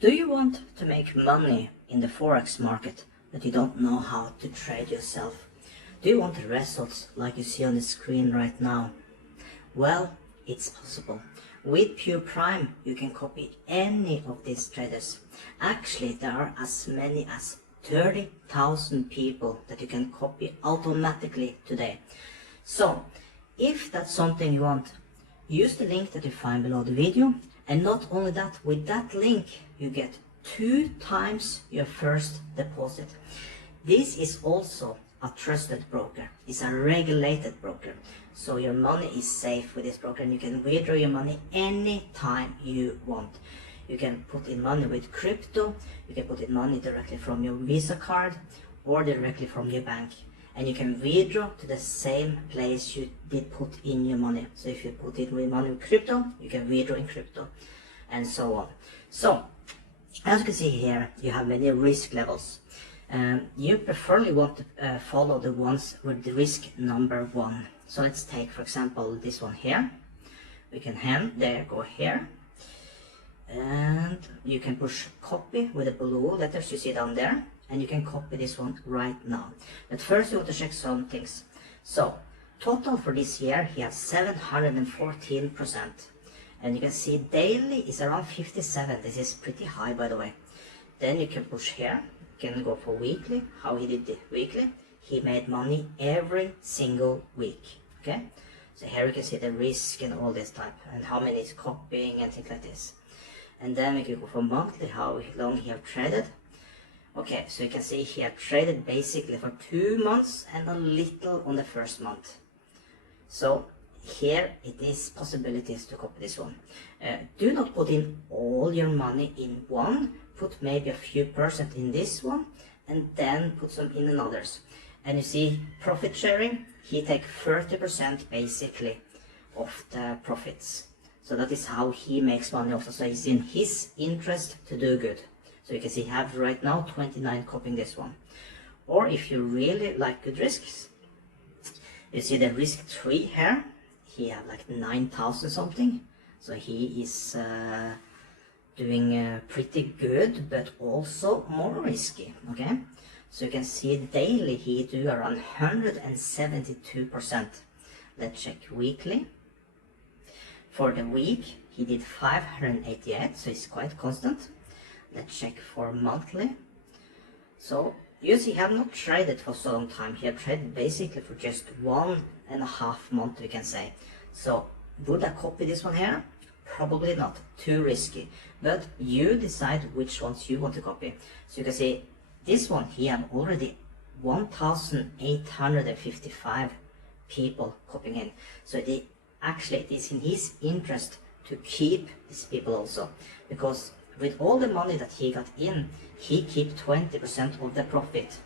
Do you want to make money in the Forex market, but you don't know how to trade yourself? Do you want the results like you see on the screen right now? Well, it's possible. With Pure Prime, you can copy any of these traders. Actually, there are as many as 30,000 people that you can copy automatically today. So, if that's something you want, use the link that you find below the video. And not only that, with that link, you get 2 times your first deposit. This is also a trusted broker. It's a regulated broker. So your money is safe with this broker and you can withdraw your money anytime you want. You can put in money with crypto, you can put in money directly from your Visa card or directly from your bank. And you can withdraw to the same place you did put in your money. So if you put in money with crypto, you can withdraw in crypto, and so on. So, as you can see here, you have many risk levels. You preferably want to follow the ones with the risk number 1. So let's take, for example, this one here. We can go here. And you can push copy with the blue letters you see down there. And you can copy this one right now. But first you want to check some things. So, total for this year, he has 714%. And you can see daily is around 57. This is pretty high, by the way. Then you can push here. You can go for weekly. How he did the weekly. He made money every single week. Okay? So here you can see the risk and all this type. And how many is copying and things like this. And then we can go for monthly, how long he have traded. Okay, so you can see he had traded basically for 2 months and a little on the first month. So here it is possibilities to copy this one. Do not put in all your money in one. Put maybe a few % in this one and then put some in others. And you see profit sharing, he take 30% basically of the profits. So that is how he makes money also. So it's in his interest to do good. So you can see he have right now 29 copying this one. Or if you really like good risks, you see the risk 3 here. He have like 9,000 something. So he is doing pretty good, but also more risky. Okay. So you can see daily he do around 172%. Let's check weekly. For the week he did 588, so it's quite constant. Let's check for monthly. So you see, he have not traded for so long time. He have traded basically for just 1.5 months, we can say. So would I copy this one here? Probably not. Too risky. But you decide which ones you want to copy. So you can see this one, he have already 1,855 people copying in. So actually it is in his interest to keep these people also, because with all the money that he got in, he keep 20% of the profit.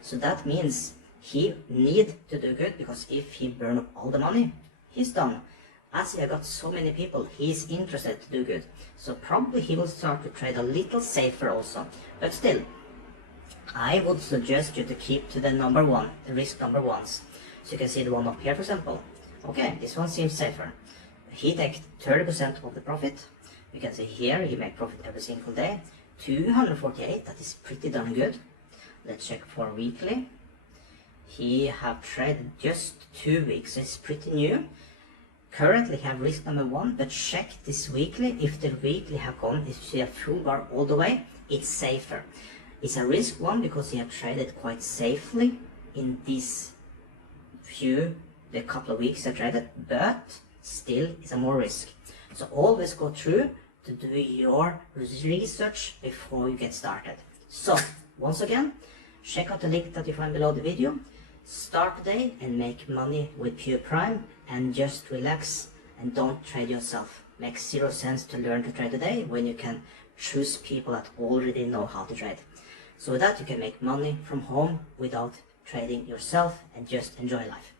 So that means he need to do good, because if he burn up all the money, he's done. As he got so many people, he's interested to do good. So probably he will start to trade a little safer also. But still, I would suggest you to keep to the number 1, the risk number 1s. So you can see the one up here, for example. Okay, this one seems safer. He takes 30% of the profit. You can see here he make profit every single day. 248, that is pretty darn good. Let's check for weekly. He have traded just 2 weeks, so it's pretty new. Currently have risk number 1, but check this weekly. If the weekly have gone, if you see a full bar all the way, it's safer. It's a risk 1 because he have traded quite safely in these the couple of weeks I traded, but still it's a more risk. So always go through to do your research before you get started. So once again, check out the link that you find below the video. Start today and make money with Pure Prime, and just relax and don't trade yourself. Makes 0 sense to learn to trade today when you can choose people that already know how to trade. So with that, you can make money from home without trading yourself and just enjoy life.